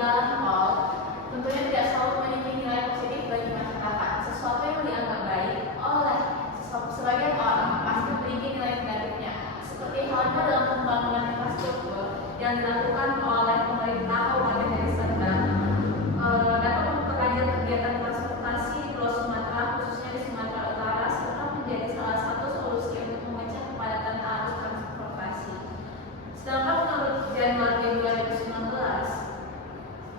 jalan tol tentunya tidak selalu memiliki nilai positif bagi masyarakat. Sesuatu yang dianggap baik oleh sebagian orang pasti memiliki nilai negatifnya. Seperti halnya dalam pembangunan infrastruktur yang dilakukan oleh pemerintah Kabupaten Deli Serdang dapat memperlancar kegiatan transportasi di Pulau Sumatera, khususnya di Sumatera Utara, serta menjadi salah satu solusi untuk memecah kepadatan arus transportasi. Sedangkan menurut Januari 2019,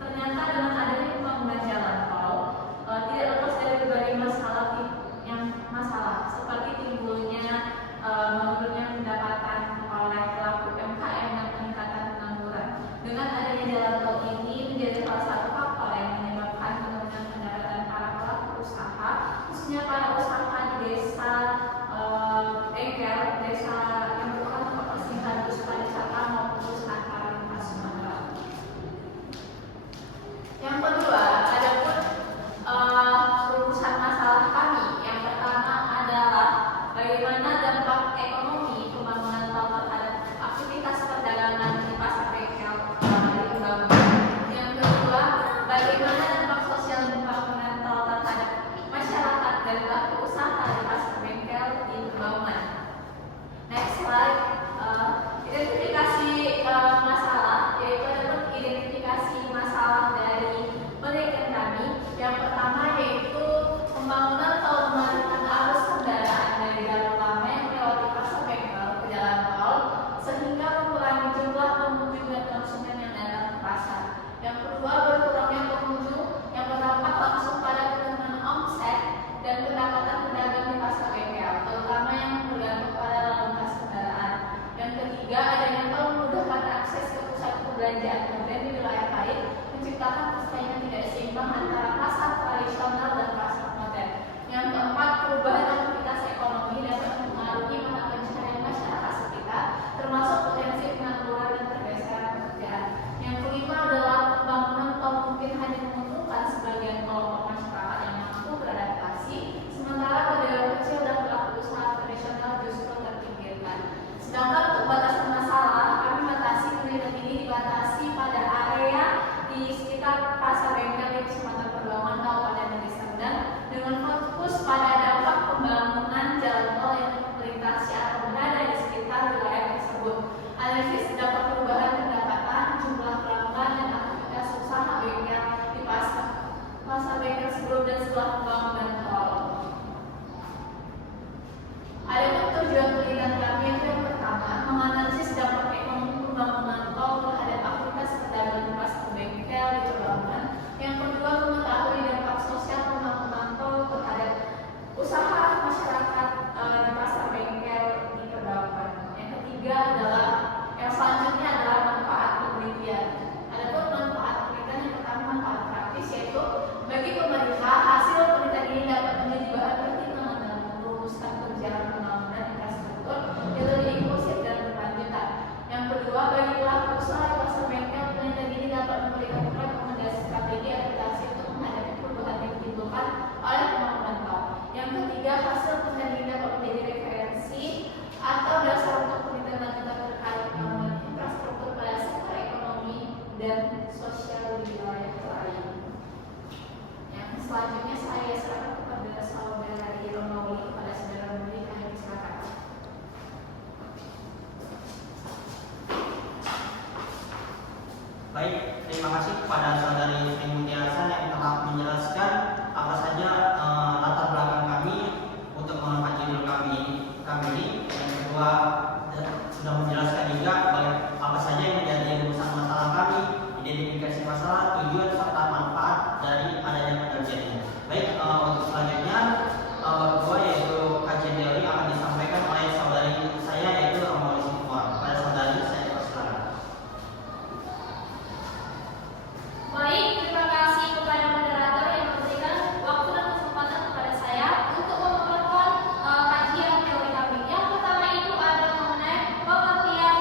ternyata dengan adanya pembangunan jalan tol tidak lepas dari berbagai masalah seperti timbulnya menurunnya pendapatan oleh pelaku UMKM dan peningkatan pengangguran. Dengan adanya jalan tol ini menjadi salah satu faktor yang menyebabkan penurunan pendapatan para pelaku usaha, khususnya para usaha di desa bengkel, desa yang merupakan tempat persinggahan bus pariwisata maupun bus antar lintas Sumatera. Yang kedua, adapun rumusan masalah kami. Yang pertama adalah bagaimana dampak ekonomi pembangunan tol terhadap aktivitas perdagangan di pasar bengkel di pembangunan. Yang kedua, bagaimana dampak sosial pembangunan tol terhadap masyarakat dan pelaku usaha di pasar bengkel di pembangunan. Next slide, identifikasi masalah, yaitu ada identifikasi masalah dari penelitian kami. Yang pertama yaitu pembangunan tol mengalihkan arus kendaraan dari jalur lama yang melewati pasar bengkel ke jalan tol sehingga mengurangi jumlah pengunjung dan konsumen yang datang ke pasar. Yang kedua, berkurangnya pengunjung yang berdampak langsung pada penurunan omset dan pendapatan pedagang di pasar bengkel, terutama yang bergantung pada lalu lintas kendaraan. Yang ketiga, adanya tol memudahkan akses ke pusat perbelanjaan modern di wilayah lain, menciptakan persaingan tidak seimbang antara pasar tradisional dan pasar modern. Yang keempat, perubahan aktivitas ekonomi dapat mempengaruhi mata pencaharian masyarakat sekitar, termasuk potensi pengangguran dan pergeseran pekerjaan. Yang kelima adalah pembangunan tol mungkin hanya menguntungkan sebagian kelompok masyarakat yang mampu beradaptasi, sementara pedagang kecil dan pelaku usaha tradisional justru terpinggirkan. Sedangkan untuk batasan masalah, kami batasi penelitian ini dibatasi pada area di sekitar pasar bengkel di Kecamatan Perbaungan Kabupaten Deli Serdang dengan fokus pada dampak pembangunan jalan tol yang melintasi atau berada di sekitar wilayah tersebut. Analisis dampak perubahan pendapatan, jumlah pelanggan dan aktivitas usaha bengkel di pasar bengkel sebelum dan setelah pembangunan tol. Adapun tujuan penelitian kami yang pertama, menganalisis dampak ekonomi pembangunan tol terhadap aktivitas perdagangan di pasar bengkel di pembangunan. Yang kedua, mengetahui dampak sosial pembangunan tol terhadap usaha masyarakat di pasar bengkel di pembangunan. Yang ketiga adalah, yang selanjutnya adalah manfaat penelitian. Adapun manfaat penelitian yang pertama manfaat praktis, yaitu bagi pemerintah hasil penelitian ini dapat menjadi bahan pertimbangan dalam merumuskan kebijakan pembangunan infrastruktur yang lebih inklusif dan berkelanjutan. Yang kedua, bagi pelaku usaha di pasar bengkel, penelitian ini dapat memberikan rekomendasi strategi adaptasi untuk menghadapi perubahan yang ditimbulkan oleh pembangunan tol. Yang ketiga, hasil penelitian ini dapat menjadi referensi atau dasar untuk penelitian lanjutan terkait pembangunan infrastruktur pada sektor ekonomi dan sosial di wilayah lain. Yang selanjutnya saya serahkan kepada saudara Romawi, kepada saudara Romawi, kami silakan. Baik, terima kasih kepada saudari Mutia Hasan yang telah menjelaskan apa saja latar belakang kami untuk mengangkat judul kami ini. Yang kedua, sudah menjelaskan juga apa saja yang menjadi rumusan masalah kami, identifikasi masalah, tujuan serta manfaat dari adanya penelitian ini. Baik, untuk selanjutnya kedua yaitu kajian teori akan disampaikan oleh saudari saya yaitu Romawi Sumar. Pada saudari saya persilakan. Baik, terima kasih kepada moderator yang memberikan waktu dan kesempatan kepada saya untuk memaparkan kajian teori kami. Yang pertama itu adalah mengenai pengertian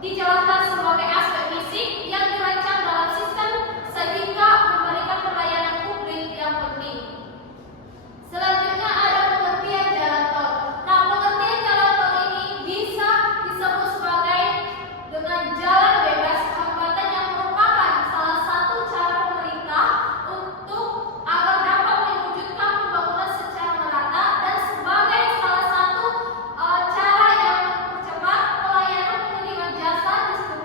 dijelaskan sebagai aspek fisik yang dirancang dalam sistem sehingga memberikan pelayanan publik yang penting. Selanjutnya ada pengertian jalan tol. Nah, pengertian jalan tol ini bisa disebut sebagai dengan jalan bebas hambatan yang merupakan salah satu cara pemerintah untuk agar dapat mewujudkan pembangunan secara merata dan sebagai salah satu cara yang mempercepat pelayanan penerimaan jasa distribusi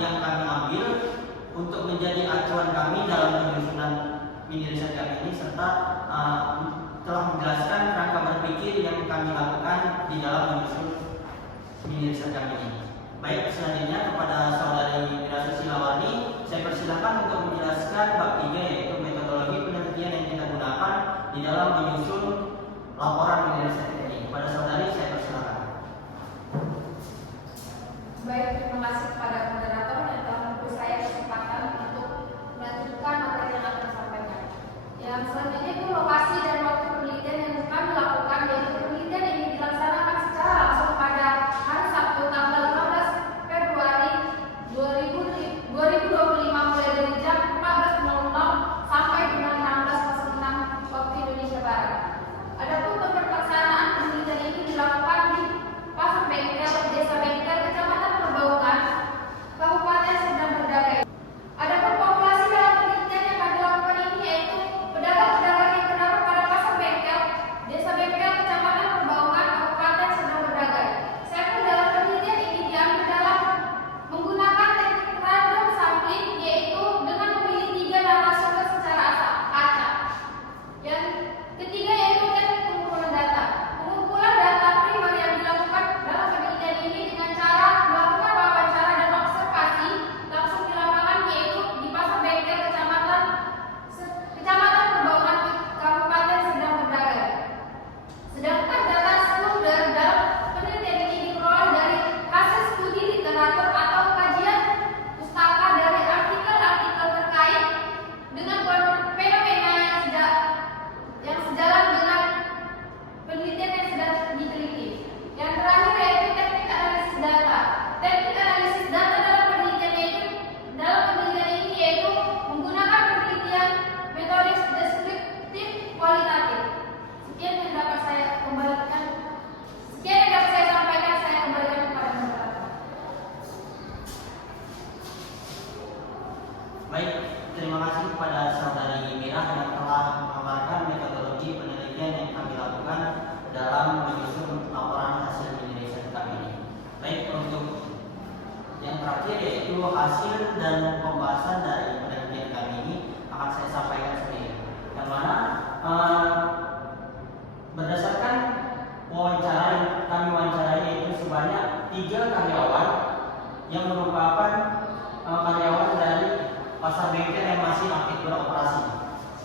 yang kami ambil untuk menjadi acuan kami dalam penyusunan mini riset kami ini, serta telah menjelaskan rangka berpikir yang kami lakukan di dalam menyusun mini riset kami ini. Baik, selanjutnya kepada Saudari Mira Susilawati, saya persilakan untuk menjelaskan bab 3, yaitu metodologi penelitian yang kita gunakan di dalam menyusun laporan mini riset ini. Kepada Saudari, saya persilakan. Baik, terima kasih kepada moderator yang telah memberi saya kesempatan untuk melanjutkan materi yang akan disampaikan. Yang selanjutnya itu lokasi dan waktu penelitian yang kami lakukan, yaitu penelitian ini dilaksanakan secara langsung pada hari Sabtu tanggal 15 Februari 2025 mulai dari jam 14.00 sampai dengan 16.06 waktu Indonesia Barat. Adapun pelaksanaan penelitian ini dilakukan di Pasar Bengkel, Desa Bengkel, Kecamatan Perbaukan, Kabupaten Serdang Bedagai. Adapun populasi dalam penelitian yang kami lakukan ini yaitu pedagang-pedagang yang terdapat pada Pasar Bengkel, Desa Bengkel, Kecamatan Perbaukan, Kabupaten Serdang Bedagai. Sampel dalam penelitian ini diambil dalam menggunakan teknik random sampling, yaitu dengan memilih 3 narasumber secara acak. Yang ketiga yaitu teknik pengumpulan data. Pengumpulan data primer yang dilakukan dalam penelitian ini dengan cara melakukan wawancara dan observasi langsung di lapangan, yaitu di Pasar Bengkel, Kecamatan Perbaukan, Kabupaten Serdang Bedagai. Sedangkan data sumber dalam penelitian ini diperoleh dari hasil studi literatur atau kajian pustaka dari artikel-artikel terkait dengan fenomena yang sejalan dengan penelitian yang sedang diteliti. Yang terakhir yaitu teknik analisis data. Teknik analisis data dalam penelitian ini yaitu menggunakan penelitian metode deskriptif kualitatif. Sekian yang dapat saya sampaikan, saya kembalikan kepada moderator. Baik, terima kasih kepada Saudari Mira yang telah memaparkan metodologi penelitian yang kami lakukan dalam menyusun laporan hasil mini riset kami ini. Baik, untuk yang terakhir yaitu hasil dan pembahasan dari penelitian kami ini akan saya sampaikan sendiri. Yang mana berdasarkan wawancara yang kami wawancarai yaitu sebanyak 3 karyawan yang merupakan karyawan dari Pasar Bengkel yang masih aktif beroperasi,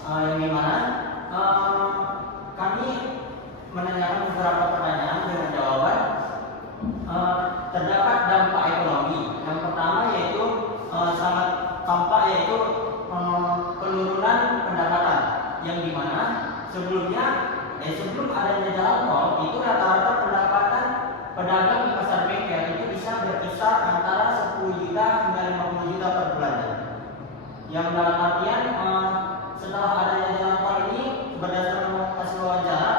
yang dimana kami menanyakan beberapa pertanyaan dengan jawaban terdapat dampak ekonomi. Yang pertama yaitu sangat tampak yaitu penurunan pendapatan, yang dimana sebelum adanya jalan tol itu rata-rata pendapatan pedagang di Pasar Bengkel itu bisa berkisar antara 10 juta hingga 50 juta per bulannya. Yang dalam artian setelah adanya jalan tol ini berdasarkan hasil wawancara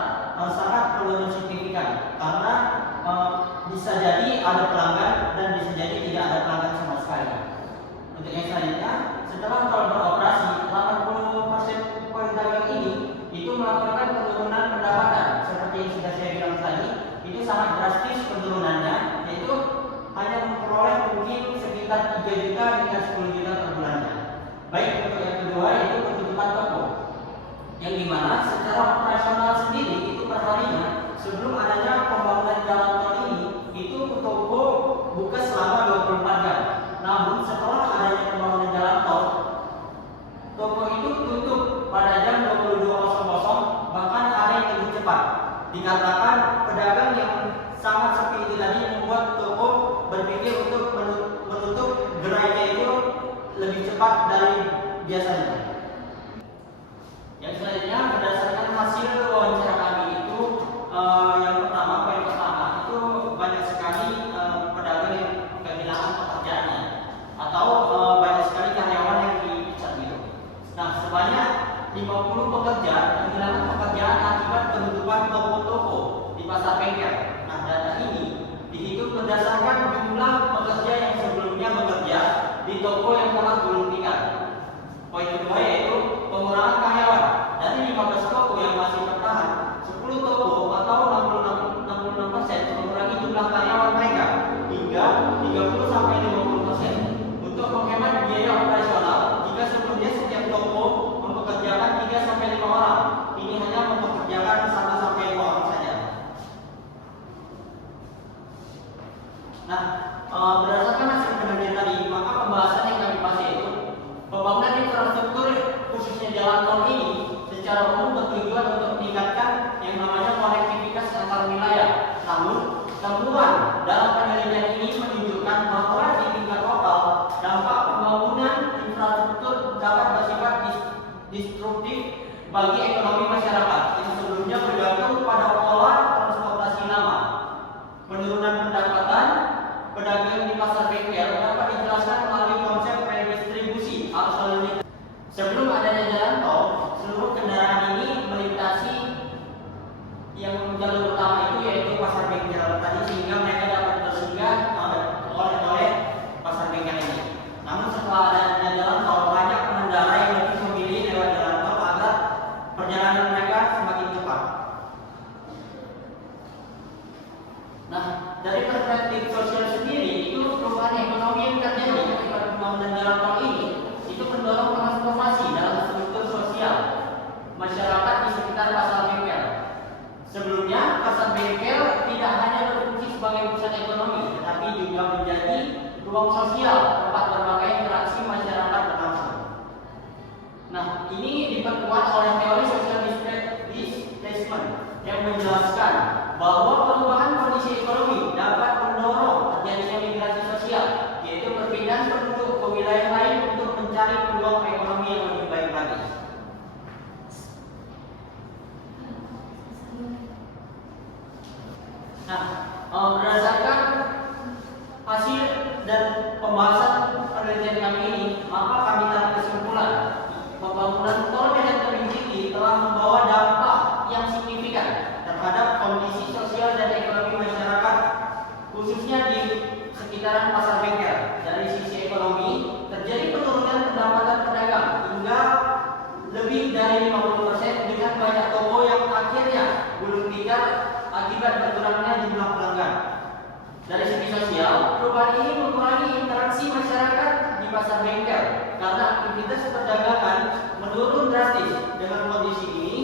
sangat menurun signifikan, karena bisa jadi ada pelanggan dan bisa jadi tidak ada pelanggan sama sekali. Untuk yang selanjutnya, setelah tol beroperasi, 80% poin dagang ini itu melakukan penurunan pendapatan. Seperti yang sudah saya bilang tadi, itu sangat drastis penurunannya, yaitu hanya memperoleh mungkin sekitar 3 juta hingga 10 juta per bulannya. Baik, untuk yang kedua yaitu penutupan toko, yang dimana secara operasional sendiri itu perharinya sebelum adanya pembangunan jalan tol ini itu toko buka selama 24 jam. Namun setelah adanya pembangunan jalan tol, toko itu tutup pada jam 22.00, bahkan ada yang lebih cepat. Dikatakan pedagang yang sangat sepi itu tadi membuat toko berpikir untuk menutup gerainya itu lebih cepat dari biasanya. Yang selanjutnya berdasarkan hasil wawancara kami itu yang pertama, poin pertama itu banyak sekali pedagang yang kehilangan pekerjaannya atau banyak sekali karyawan yang dipecat gitu. Nah, sebanyak 50 pekerja kehilangan pekerjaan akibat penutupan toko-toko di Pasar Bengkel. Nah, data ini dihitung berdasarkan jumlah pekerja yang sebelumnya bekerja di toko yang telah gulung tikar. Poin kedua yaitu pengurangan karyawan dari 15 toko yang masih bertahan, 10 toko atau 66% mengurangi jumlah karyawan mereka hingga 30-50%. destruktif bagi ekonomi masyarakat yang sebelumnya bergantung pada pola transportasi lama. Penurunan pendapatan pedagang di pasar bengkel dapat dijelaskan melalui konsep redistribusi arus lalu lintas. Sebelum adanya jalan tol, seluruh kendaraan ini melintasi yang jalur utama itu yaitu pasar bengkel tadi, sehingga mereka dapat tersinggah oleh pasar bengkel ini. Namun setelah adanya jalan tol, banyak pengendara yang lebih memilih lewat jalan tol agar perjalanan mereka semakin cepat. Nah, dari perspektif sosial sendiri, itu perubahan ekonomi yang terjadi akibat pembangunan jalan tol ini itu mendorong transformasi dalam struktur sosial masyarakat di sekitar pasar bengkel. Sebelumnya, pasar bengkel tidak hanya berfungsi sebagai pusat ekonomi, tetapi juga menjadi ruang sosial tempat berbagai interaksi masyarakat berlangsung. Nah, ini diperkuat oleh teori social displacement yang menjelaskan bahwa perubahan kondisi ekonomi dapat mendorong terjadinya migrasi sosial, yaitu perpindahan penduduk ke wilayah lain untuk mencari peluang ekonomi yang lebih baik lagi. Nah, berdasarkan hasil dan pembahasan penelitian kami ini, maka kami tarik kesimpulan pembangunan tol Medan Tebing Tinggi telah membawa dampak yang signifikan terhadap kondisi sosial dan ekonomi masyarakat, khususnya di sekitaran pasar bengkel. Dari sisi ekonomi, terjadi penurunan pendapatan pedagang hingga lebih dari 50% dengan banyak toko yang akhirnya gulung tikar akibat berkurangnya jumlah pelanggan. Dari segi sosial, perubahan ini mengurangi interaksi masyarakat di pasar bengkel karena aktivitas perdagangan menurun drastis. Dengan kondisi ini,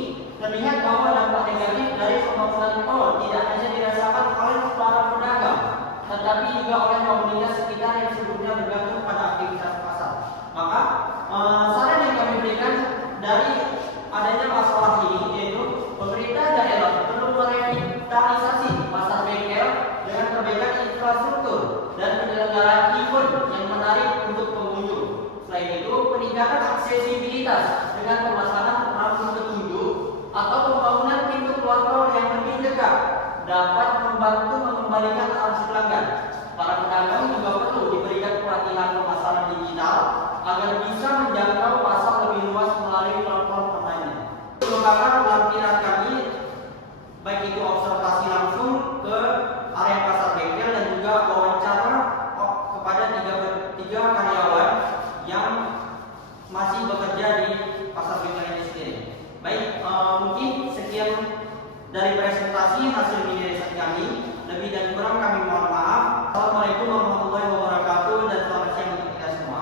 terlihat bahwa dampak negatif dari pembangunan tol tidak hanya dirasakan oleh para pedagang, tetapi juga oleh komunitas sekitar yang sebelumnya bergantung pada aktivitas pasar. Maka, saran yang kami berikan dari adanya masalah ini yaitu pemerintah daerah perlu merevitalisasi pasar bengkel dengan perbaikan infrastruktur dan penyelenggaraan event yang menarik untuk pengunjung. Selain itu, peningkatan aksesibilitas dengan pemasangan rambu petunjuk atau pembangunan pintu keluar tol yang lebih dekat dapat membantu mengembalikan arus pelanggan. Para pedagang juga perlu diberikan pelatihan pemasaran digital agar bisa menjangkau pasar lebih luas melalui platform online. Merupakan lampiran kami, baik itu observasi langsung ke area pasar bengkel dan juga wawancara kepada tiga karyawan yang masih bekerja di pasar bengkel ini sendiri. Baik, mungkin sekian dari presentasi hasil mini riset kami. Lebih dan kurang kami mohon maaf. Assalamualaikum warahmatullahi wabarakatuh dan selamat siang untuk kita semua.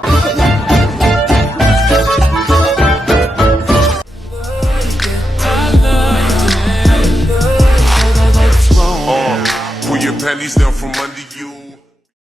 Pull your panties down from under